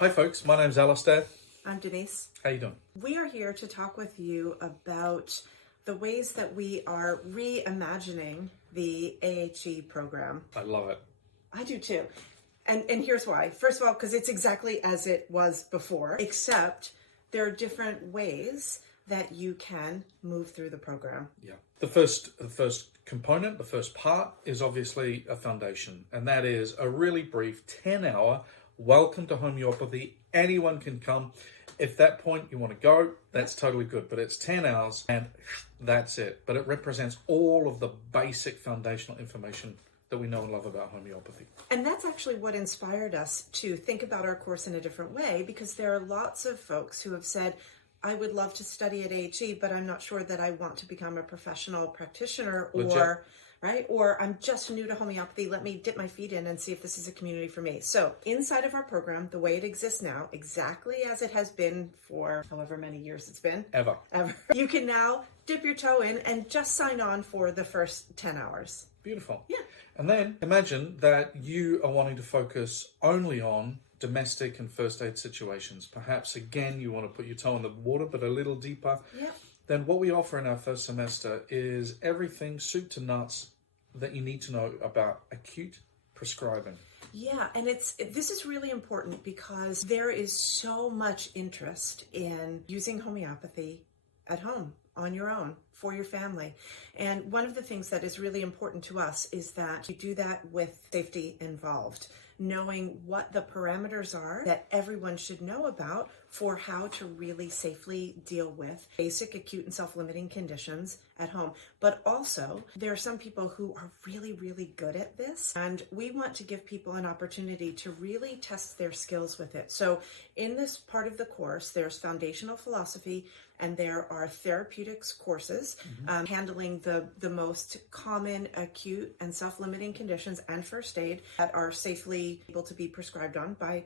Hi folks, my name's Alistair. I'm Denise. How you doing? We are here to talk with you about the ways that we are reimagining the AHE program. I love it. I do too. And here's why. First of all, because it's exactly as it was before, except there are different ways that you can move through the program. Yeah. The first component, the first part is obviously a foundation, and that is a really brief 10-hour welcome to homeopathy. Anyone can come. If that point you want to go, that's totally good, but it's 10 hours and that's it. But it represents all of the basic foundational information that we know and love about homeopathy. And that's actually what inspired us to think about our course in a different way, because there are lots of folks who have said, I would love to study at AHE, but I'm not sure that I want to become a professional practitioner or I'm just new to homeopathy. Let me dip my feet in and see if this is a community for me. So inside of our program, the way it exists now, exactly as it has been for however many years it's been. Ever. You can now dip your toe in and just sign on for the first 10 hours. Beautiful. Yeah. And then imagine that you are wanting to focus only on domestic and first aid situations. Perhaps again, you want to put your toe in the water, but a little deeper. Yeah. Then what we offer in our first semester is everything soup to nuts that you need to know about acute prescribing. Yeah, and this is really important because there is so much interest in using homeopathy at home, on your own, for your family. And one of the things that is really important to us is that you do that with safety involved, knowing what the parameters are that everyone should know about for how to really safely deal with basic acute and self-limiting conditions at home. But also, there are some people who are really, really good at this, and we want to give people an opportunity to really test their skills with it. So in this part of the course, there's foundational philosophy, and there are therapeutics courses handling the most common acute and self-limiting conditions and first aid that are safely able to be prescribed on by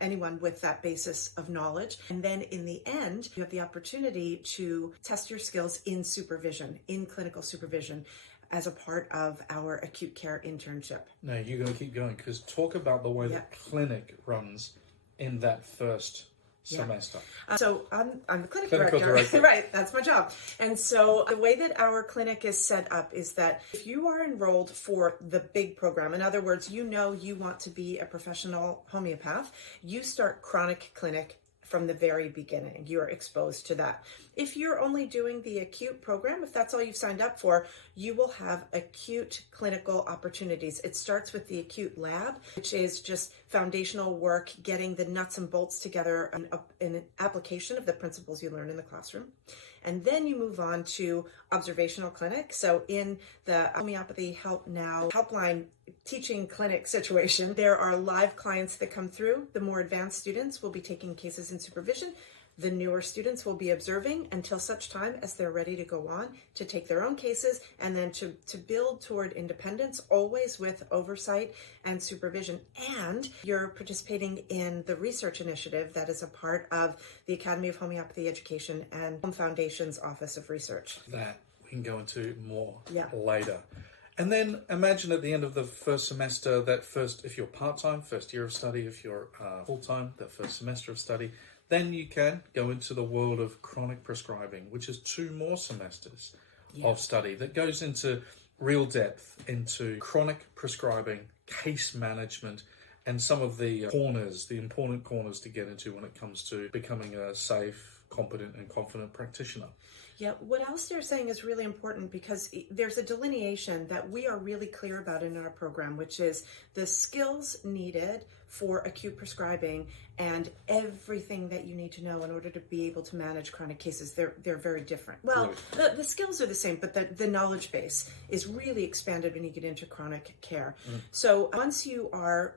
anyone with that basis of knowledge. And then in the end, you have the opportunity to test your skills in supervision, in clinical supervision, as a part of our acute care internship. No, you're going to keep going, because talk about the way the clinic runs in that first semester. So I'm the clinic director. Right, that's my job. And so the way that our clinic is set up is that if you are enrolled for the big program, in other words, you want to be a professional homeopath, you start chronic clinic from the very beginning. You're exposed to that. If you're only doing the acute program, if that's all you've signed up for, you will have acute clinical opportunities. It starts with the acute lab, which is just foundational work, getting the nuts and bolts together in an application of the principles you learn in the classroom. And then you move on to observational clinic. So in the Homeopathy Help Now helpline teaching clinic situation, there are live clients that come through. The more advanced students will be taking cases in supervision. The newer students will be observing until such time as they're ready to go on to take their own cases, and then to build toward independence, always with oversight and supervision. And you're participating in the research initiative that is a part of the Academy of Homeopathy Education and Home Foundation's Office of Research. That we can go into more later. And then imagine at the end of the first semester, if you're part-time, first year of study, if you're full-time, the first semester of study, then you can go into the world of chronic prescribing, which is 2 more semesters of study that goes into real depth into chronic prescribing, case management, and some of the important corners to get into when it comes to becoming a safe, competent, and confident practitioner. Yeah, what Alistair is saying is really important, because there's a delineation that we are really clear about in our program, which is the skills needed for acute prescribing and everything that you need to know in order to be able to manage chronic cases. They're very different. Well, the skills are the same, but the knowledge base is really expanded when you get into chronic care. So once you are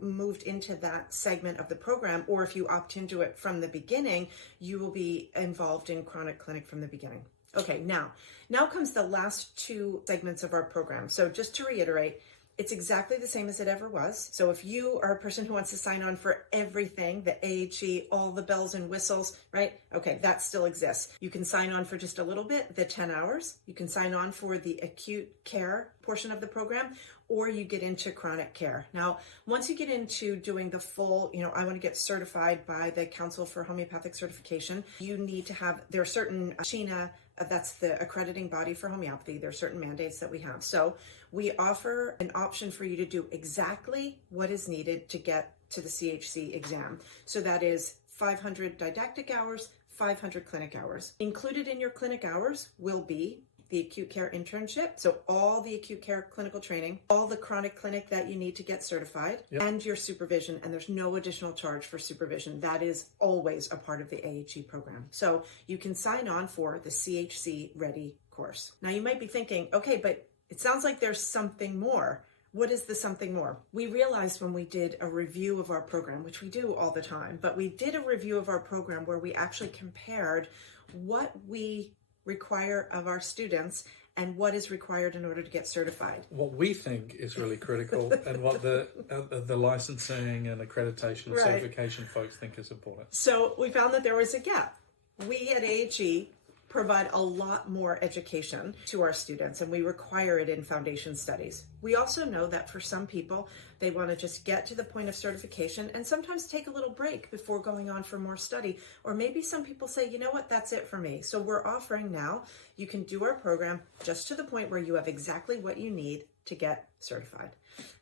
moved into that segment of the program, or if you opt into it from the beginning, you will be involved in chronic clinic from the beginning. Okay, now comes the last 2 segments of our program. So just to reiterate, It's exactly the same as it ever was. So if you are a person who wants to sign on for everything, the AHE, all the bells and whistles, right? Okay, that still exists. You can sign on for just a little bit, the 10 hours. You can sign on for the acute care portion of the program, or you get into chronic care. Now, once you get into doing the full, I want to get certified by the Council for Homeopathic Certification, you need to have, there are certain CHINA, that's the accrediting body for homeopathy. There are certain mandates that we have. So we offer an option for you to do exactly what is needed to get to the CHC exam. So that is 500 didactic hours, 500 clinic hours. Included in your clinic hours will be the acute care internship, so all the acute care clinical training, all the chronic clinic that you need to get certified, and your supervision, and there's no additional charge for supervision. That is always a part of the AHE program. So you can sign on for the CHC Ready course. Now you might be thinking, okay, but it sounds like there's something more. What is the something more? We realized when we did a review of our program, which we do all the time, but we did a review of our program where we actually compared what we require of our students and what is required in order to get certified. What we think is really critical and what the licensing and accreditation and certification folks think is important. So we found that there was a gap. We at AHE provide a lot more education to our students, and we require it in foundation studies. We also know that for some people, they want to just get to the point of certification and sometimes take a little break before going on for more study. Or maybe some people say, you know what, that's it for me. So we're offering now, you can do our program just to the point where you have exactly what you need to get certified.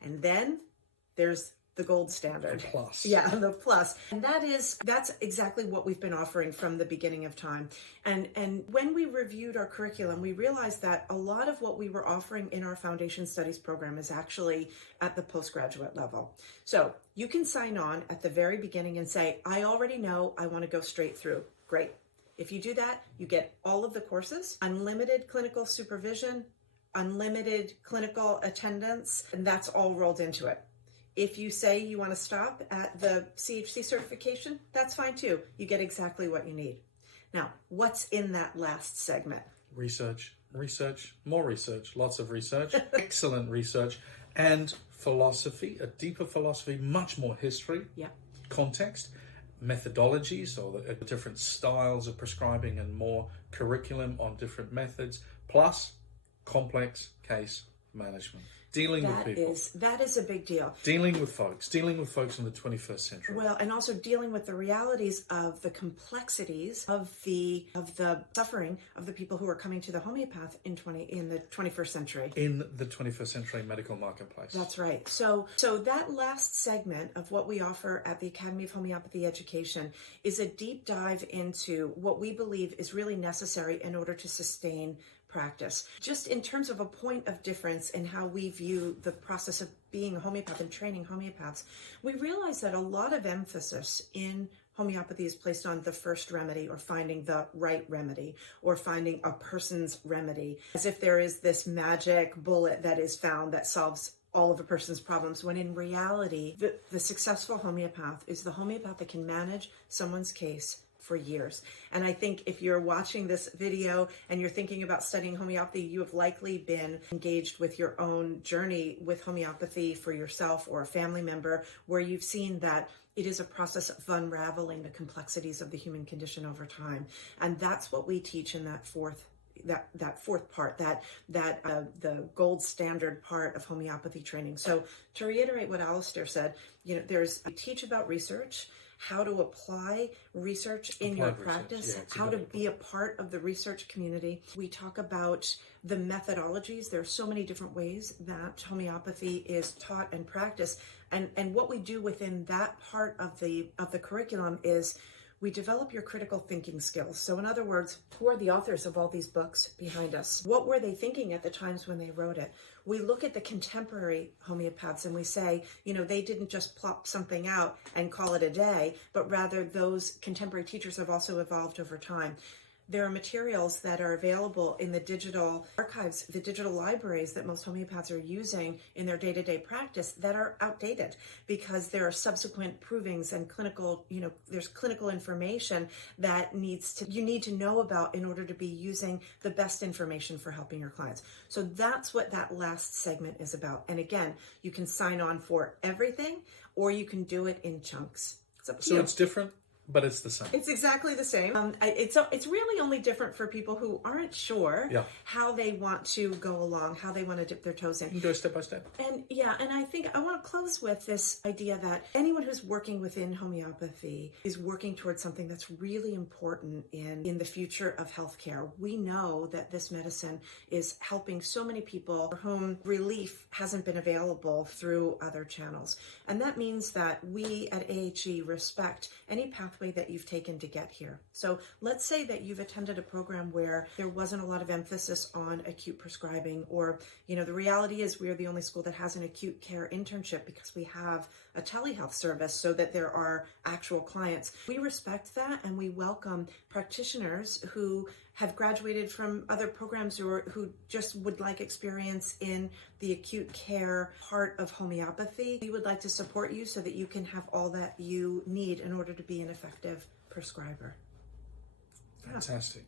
And then there's the gold standard. The plus. Yeah, the plus. And that's exactly what we've been offering from the beginning of time. And when we reviewed our curriculum, we realized that a lot of what we were offering in our foundation studies program is actually at the postgraduate level. So you can sign on at the very beginning and say, I already know I want to go straight through. Great. If you do that, you get all of the courses, unlimited clinical supervision, unlimited clinical attendance, and that's all rolled into it. If you say you want to stop at the CHC certification, that's fine too. You get exactly what you need. Now, what's in that last segment? Research, more research, lots of research, excellent research, and philosophy, a deeper philosophy, much more history, context, methodologies, or the different styles of prescribing, and more curriculum on different methods, plus complex case management. Dealing with people. That is a big deal. Dealing with folks in the 21st century. Well, and also dealing with the realities of the complexities of the suffering of the people who are coming to the homeopath in the 21st century. In the 21st century medical marketplace. That's right. So that last segment of what we offer at the Academy of Homeopathy Education is a deep dive into what we believe is really necessary in order to sustain practice. Just in terms of a point of difference in how we view the process of being a homeopath and training homeopaths, we realize that a lot of emphasis in homeopathy is placed on the first remedy, or finding the right remedy, or finding a person's remedy, as if there is this magic bullet that is found that solves all of a person's problems, when in reality, the successful homeopath is the homeopath that can manage someone's case for years. And I think if you're watching this video and you're thinking about studying homeopathy, you have likely been engaged with your own journey with homeopathy for yourself or a family member, where you've seen that it is a process of unraveling the complexities of the human condition over time. And that's what we teach in that fourth part, the gold standard part of homeopathy training. So to reiterate what Alistair said, we teach about research, how to apply research in your practice, how to be a part of the research community. We talk about the methodologies. There are so many different ways that homeopathy is taught and practiced. And what we do within that part of the curriculum is we develop your critical thinking skills. So in other words, who are the authors of all these books behind us? What were they thinking at the times when they wrote it? We look at the contemporary homeopaths and we say, they didn't just plop something out and call it a day, but rather those contemporary teachers have also evolved over time. there are materials that are available in the digital archives, the digital libraries that most homeopaths are using in their day-to-day practice that are outdated because there are subsequent provings and clinical, there's clinical information that you need to know about in order to be using the best information for helping your clients. So that's what that last segment is about. And again, you can sign on for everything or you can do it in chunks. So it's different, but it's the same. It's exactly the same. It's really only different for people who aren't sure how they want to go along, how they want to dip their toes in. You can go step by step. And I think I want to close with this idea that anyone who's working within homeopathy is working towards something that's really important in the future of healthcare. We know that this medicine is helping so many people for whom relief hasn't been available through other channels. And that means that we at AHE respect any pathway that you've taken to get here. So let's say that you've attended a program where there wasn't a lot of emphasis on acute prescribing, or, the reality is we're the only school that has an acute care internship because we have a telehealth service so that there are actual clients. We respect that and we welcome practitioners who have graduated from other programs or who just would like experience in the acute care part of homeopathy. We would like to support you so that you can have all that you need in order to be an effective prescriber. Fantastic.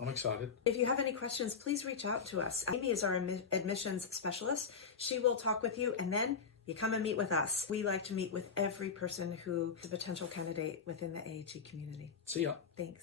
I'm excited. If you have any questions, please reach out to us. Amy is our admissions specialist. She will talk with you and then you come and meet with us. We like to meet with every person who is a potential candidate within the AHE community. See ya. Thanks.